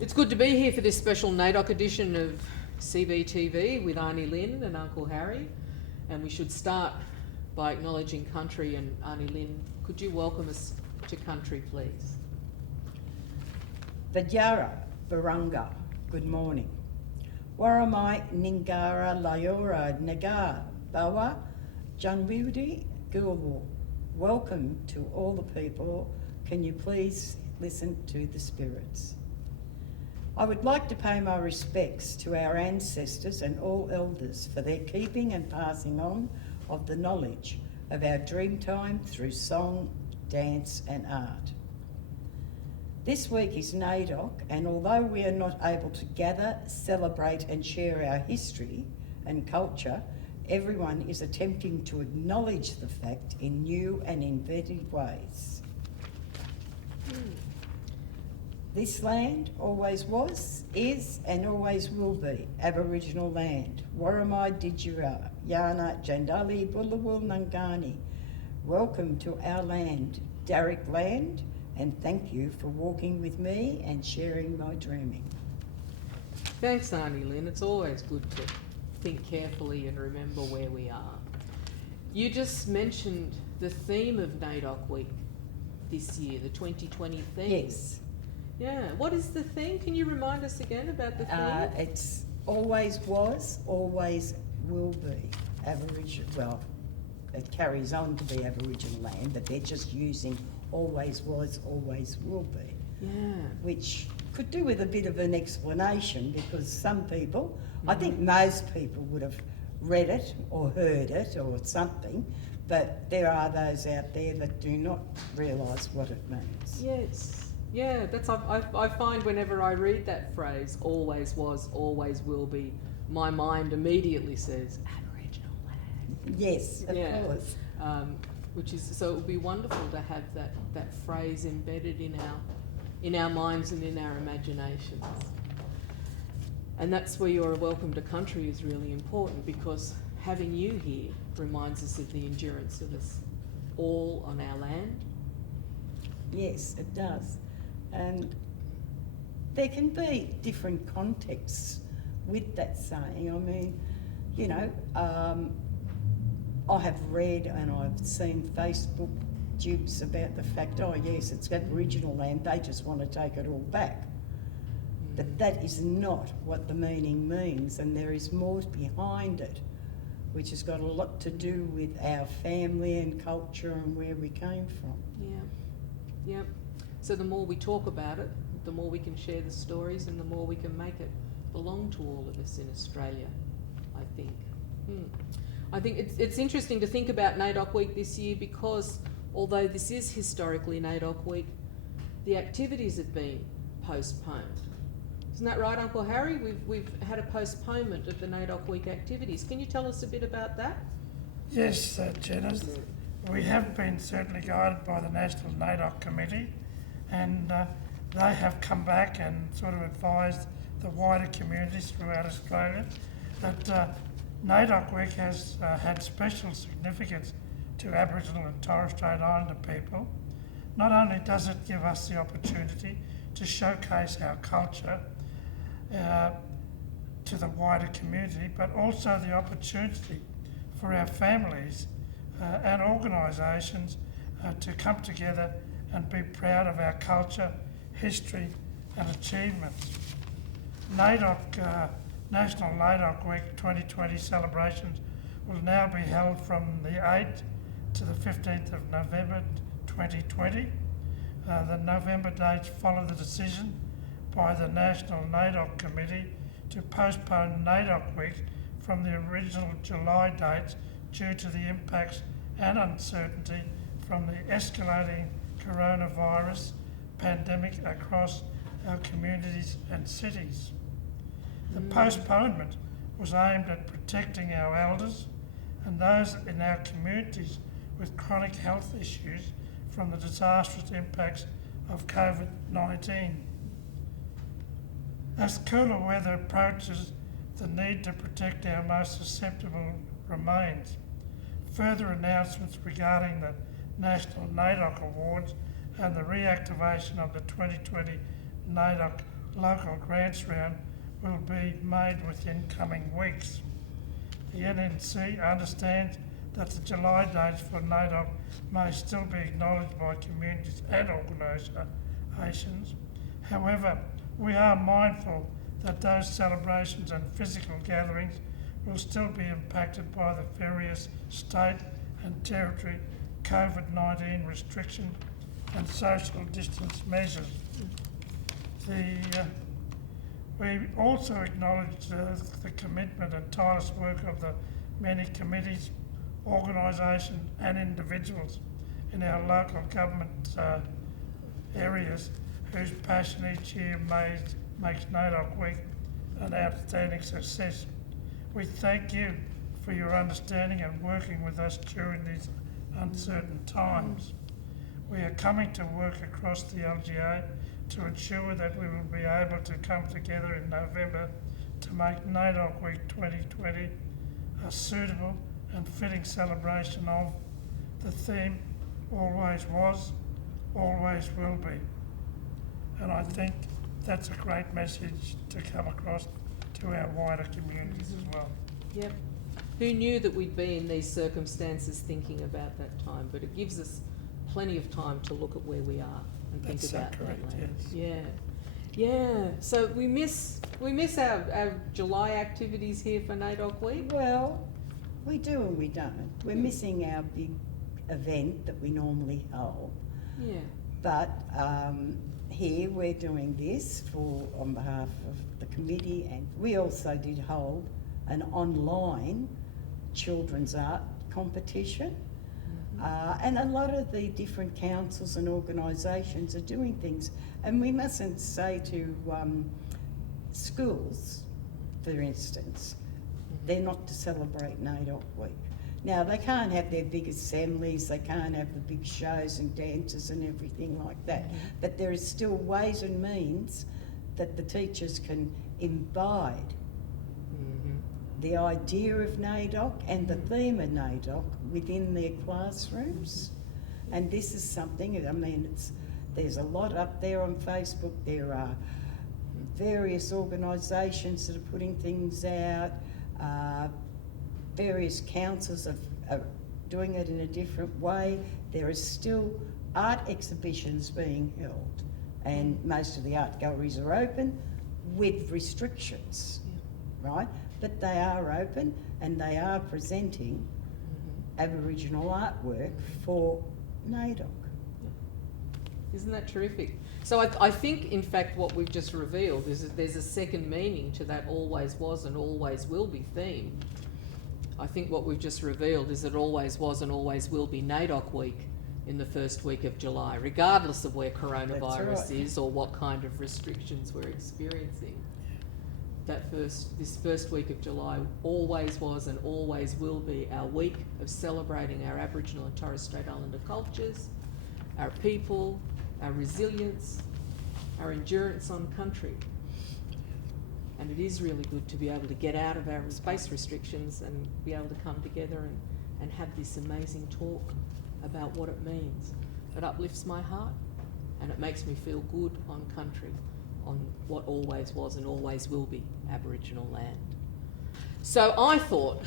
It's good to be here for this special NAIDOC edition of CBTV with Aunty Lyn and Uncle Harry. And we should start by acknowledging country. And Aunty Lyn, could you welcome us to country, please? Vajara Varunga, good morning. Waramai Ningara Layora Nagar Bawa Janwudi Gulwu. Welcome to all the people. Can you please listen to the spirits? I would like to pay my respects to our ancestors and all elders for their keeping and passing on of the knowledge of our Dreamtime through song, dance and art. This week is NAIDOC, and although we are not able to gather, celebrate and share our history and culture, everyone is attempting to acknowledge the fact in new and inventive ways. This land always was, is and always will be Aboriginal land. Waramai Didjira, Yana Jandali Bullawul Nangani. Welcome to our land, Darrick land, and thank you for walking with me and sharing my dreaming. Thanks, Aunty Lyn. It's always good to think carefully and remember where we are. You just mentioned the theme of NAIDOC Week this year, the 2020 theme. Yes. Yeah. What is the theme? Can you remind us again about the theme? It's always was, always will be Aboriginal. Well, it carries on to be Aboriginal land, but they're just using always was, always will be. Yeah. Which could do with a bit of an explanation, because some people, I think most people would have read it or heard it or something, but there are those out there that do not realise what it means. Yes. Yeah, that's I find whenever I read that phrase, always was, always will be, my mind immediately says Aboriginal land. Yes, of course. Which is, so it would be wonderful to have that phrase embedded in our minds and in our imaginations. And that's where your welcome to country is really important, because having you here reminds us of the endurance of us all on our land. Yes, it does. And there can be different contexts with that saying. I mean, you know, I have read and I've seen Facebook jibs about the fact, oh yes, it's Aboriginal land, they just want to take it all back. But that is not what the meaning means, and there is more behind it, which has got a lot to do with our family and culture and where we came from. Yeah, yep. So the more we talk about it, the more we can share the stories and the more we can make it belong to all of us in Australia, I think. I think it's interesting to think about NAIDOC Week this year, because although this is historically NAIDOC Week, the activities have been postponed. Isn't that right, Uncle Harry? We've had a postponement of the NAIDOC Week activities. Can you tell us a bit about that? Yes, Jenna. We have been certainly guided by the National NAIDOC Committee, and they have come back and sort of advised the wider communities throughout Australia that NAIDOC Week has had special significance to Aboriginal and Torres Strait Islander people. Not only does it give us the opportunity to showcase our culture to the wider community, but also the opportunity for our families and organisations to come together and be proud of our culture, history and achievements. NAIDOC, National NAIDOC Week 2020 celebrations will now be held from the 8th to the 15th of November 2020. The November dates follow the decision by the National NAIDOC Committee to postpone NAIDOC Week from the original July dates due to the impacts and uncertainty from the escalating coronavirus pandemic across our communities and cities. The postponement was aimed at protecting our elders and those in our communities with chronic health issues from the disastrous impacts of COVID-19. As cooler weather approaches, the need to protect our most susceptible remains. Further announcements regarding the National NAIDOC Awards and the reactivation of the 2020 NAIDOC local grants round will be made within coming weeks. The NNC understands that the July dates for NAIDOC may still be acknowledged by communities and organisations. However, we are mindful that those celebrations and physical gatherings will still be impacted by the various state and territory COVID-19 restrictions and social distance measures. We also acknowledge the commitment and tireless work of the many committees, organisations and individuals in our local government areas whose passion each year makes NAIDOC Week an outstanding success. We thank you for your understanding and working with us during these uncertain times. We are coming to work across the LGA to ensure that we will be able to come together in November to make NAIDOC Week 2020 a suitable and fitting celebration of the theme always was, always will be. And I think that's a great message to come across to our wider communities as well. Yep. Who knew that we'd be in these circumstances thinking about that time? But it gives us plenty of time to look at where we are and think That's about correct, that later. yes. Yeah. So we miss our July activities here for NAIDOC Week. Well, we do and we don't. We're missing our big event that we normally hold. Yeah. But here we're doing this on behalf of the committee, and we also did hold an online children's art competition. And a lot of the different councils and organisations are doing things, and we mustn't say to schools, for instance, they're not to celebrate NAIDOC Week. Now, they can't have their big assemblies, they can't have the big shows and dances and everything like that, but there is still ways and means that the teachers can imbibe the idea of NAIDOC and the theme of NAIDOC within their classrooms. And this is something, I mean, there's a lot up there on Facebook. There are various organisations that are putting things out. Various councils are doing it in a different way. There are still art exhibitions being held, and most of the art galleries are open with restrictions, right? But they are open and they are presenting Aboriginal artwork for NAIDOC. Isn't that terrific? So I think, in fact, what we've just revealed is that there's a second meaning to that always was and always will be theme. I think what we've just revealed is that always was and always will be NAIDOC Week in the first week of July, regardless of where coronavirus is or what kind of restrictions we're experiencing. This first week of July always was and always will be our week of celebrating our Aboriginal and Torres Strait Islander cultures, our people, our resilience, our endurance on country. And it is really good to be able to get out of our space restrictions and be able to come together and have this amazing talk about what it means. It uplifts my heart and it makes me feel good on country, on what always was and always will be Aboriginal land. So I thought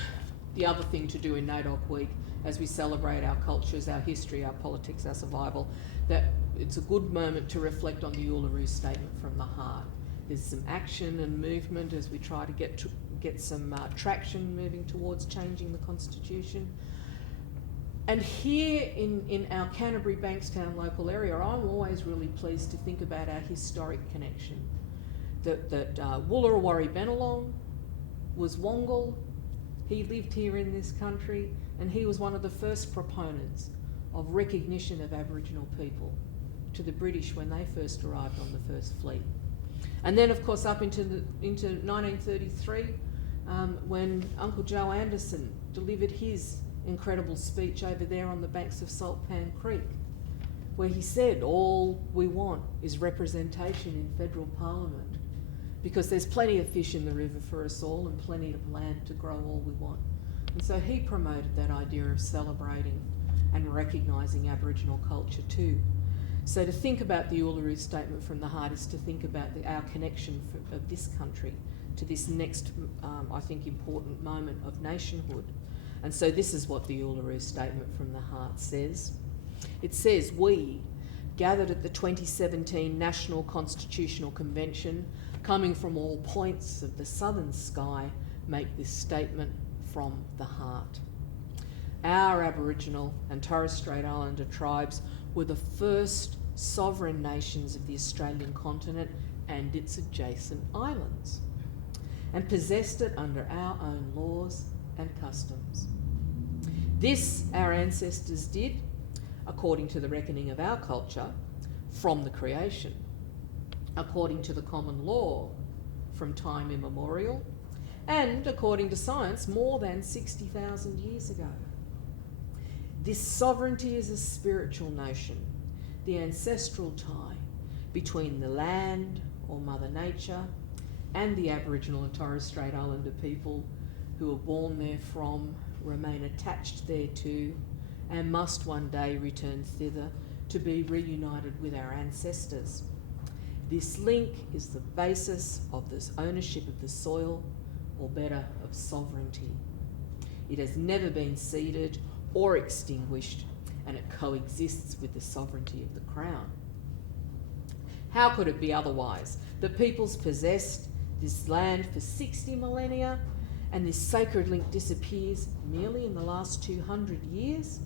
the other thing to do in NAIDOC Week, as we celebrate our cultures, our history, our politics, our survival, that it's a good moment to reflect on the Uluru Statement from the Heart. There's some action and movement as we try to get some traction moving towards changing the Constitution. And here in our Canterbury Bankstown local area, I'm always really pleased to think about our historic connection. That Woolarrawari Bennelong was Wongal. He lived here in this country and he was one of the first proponents of recognition of Aboriginal people to the British when they first arrived on the first fleet. And then, of course, up into 1933, when Uncle Joe Anderson delivered his incredible speech over there on the banks of Saltpan Creek, where he said, all we want is representation in federal parliament, because there's plenty of fish in the river for us all and plenty of land to grow all we want. And so he promoted that idea of celebrating and recognising Aboriginal culture too. So to think about the Uluru Statement from the Heart is to think about our connection of this country to this next, I think, important moment of nationhood. And so this is what the Uluru Statement from the Heart says. It says, "We, gathered at the 2017 National Constitutional Convention, coming from all points of the southern sky, make this statement from the heart. Our Aboriginal and Torres Strait Islander tribes were the first sovereign nations of the Australian continent and its adjacent islands, and possessed it under our own laws and customs. This our ancestors did, according to the reckoning of our culture, from the creation, according to the common law, from time immemorial, and according to science, more than 60,000 years ago. This sovereignty is a spiritual notion, the ancestral tie between the land, or Mother Nature, and the Aboriginal and Torres Strait Islander people who are born therefrom, remain attached thereto, and must one day return thither to be reunited with our ancestors. This link is the basis of this ownership of the soil, or better, of sovereignty. It has never been ceded or extinguished, and it coexists with the sovereignty of the Crown. How could it be otherwise? The peoples possessed this land for 60 millennia, and this sacred link disappears merely in the last 200 years?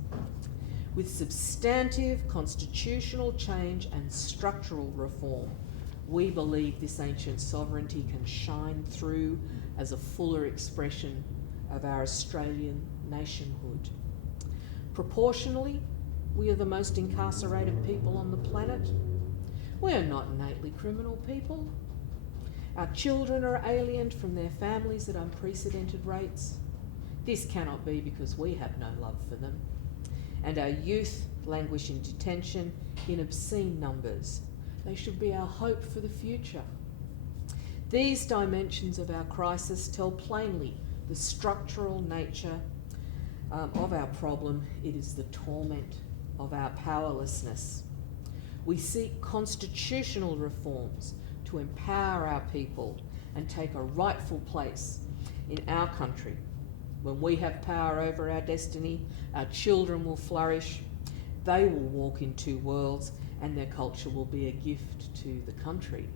With substantive constitutional change and structural reform, we believe this ancient sovereignty can shine through as a fuller expression of our Australian nationhood. Proportionally, we are the most incarcerated people on the planet. We are not innately criminal people. Our children are aliened from their families at unprecedented rates. This cannot be because we have no love for them. And our youth languish in detention in obscene numbers. They should be our hope for the future. These dimensions of our crisis tell plainly the structural nature of our problem. It is the torment of our powerlessness. We seek constitutional reforms to empower our people and take a rightful place in our country. When we have power over our destiny, our children will flourish, they will walk in two worlds, and their culture will be a gift to the country.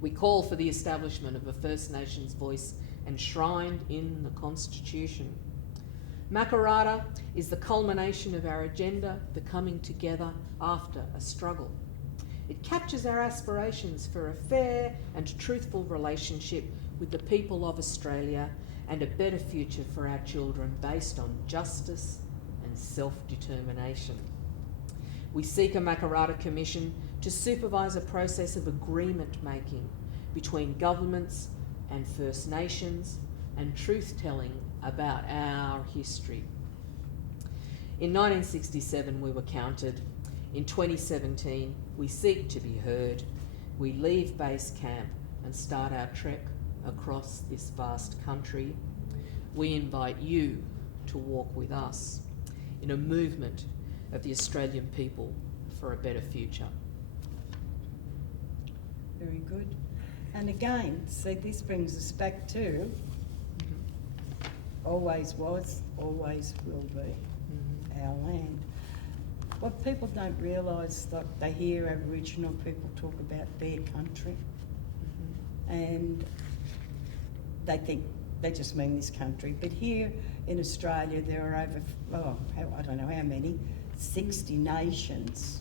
We call for the establishment of a First Nations voice enshrined in the Constitution. Makarrata is the culmination of our agenda, the coming together after a struggle. It captures our aspirations for a fair and truthful relationship with the people of Australia and a better future for our children based on justice and self-determination. We seek a Makarrata Commission to supervise a process of agreement making between governments and First Nations and truth-telling about our history. In 1967 we were counted. In 2017 we seek to be heard. We leave base camp and start our trek across this vast country. We invite you to walk with us in a movement of the Australian people for a better future. Very good. And again, see, this brings us back to always was, always will be our land. What people don't realise, like they hear Aboriginal people talk about their country and they think they just mean this country. But here in Australia there are over, I don't know how many, 60 nations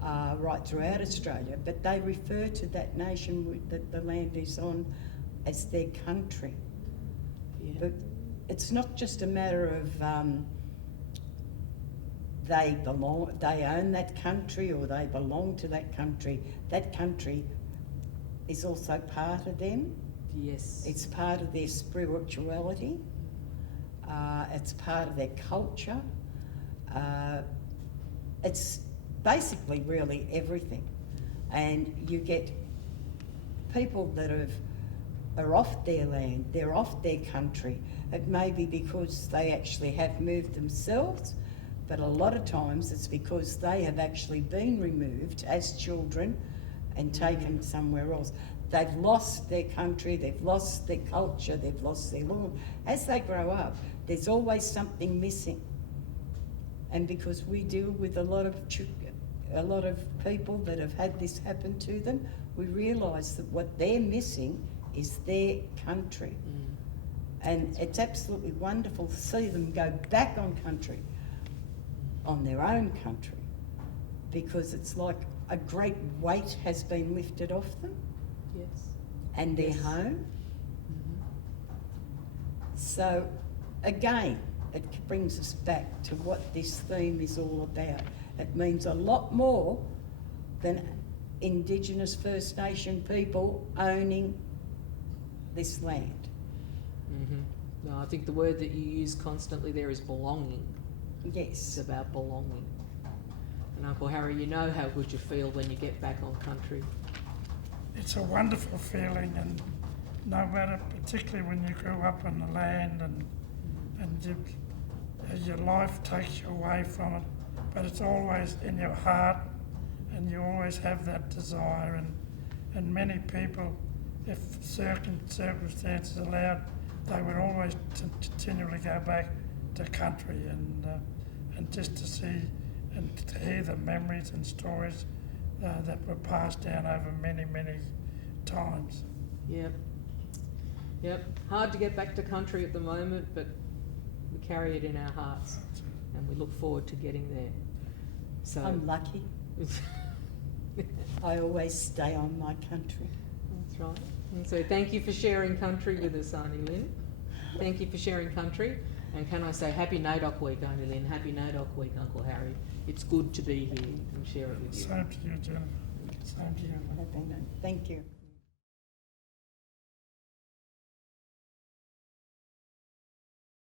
right throughout Australia, but they refer to that nation that the land is on as their country. Yeah. But it's not just a matter of they own that country or they belong to that country. That country is also part of them. Yes. It's part of their spirituality. It's part of their culture. It's basically really everything. And you get people that are off their land, they're off their country. It may be because they actually have moved themselves, But a lot of times it's because they have actually been removed as children and taken somewhere else. They've lost their country, they've lost their culture, they've lost their law. As they grow up, there's always something missing. And because we deal with a lot of people that have had this happen to them, we realise that what they're missing is their country. And it's absolutely wonderful to see them go back on their own country, because it's like a great weight has been lifted off them. Yes. And their Yes. home. So again, it brings us back to what this theme is all about. It means a lot more than Indigenous First Nation people owning this land. No, I think the word that you use constantly there is belonging. Yes. It's about belonging. And Uncle Harry, you know how good you feel when you get back on country. It's a wonderful feeling, and no matter, particularly when you grew up on the land and your life takes you away from it, but it's always in your heart, and you always have that desire. And many people, if certain circumstances allowed, they would always continually go back to country and just to see and to hear the memories and stories that were passed down over many, many times. Yep. Hard to get back to country at the moment, but we carry it in our hearts and we look forward to getting there. So I'm lucky. I always stay on my country. That's right. And so thank you for sharing country with us, Aunty Lyn. Thank you for sharing country. And can I say happy NAIDOC week, Aunty Lyn. Happy NAIDOC week, Uncle Harry. It's good to be here and share it with you. Same to you, Jennifer. Same to you. Thank you.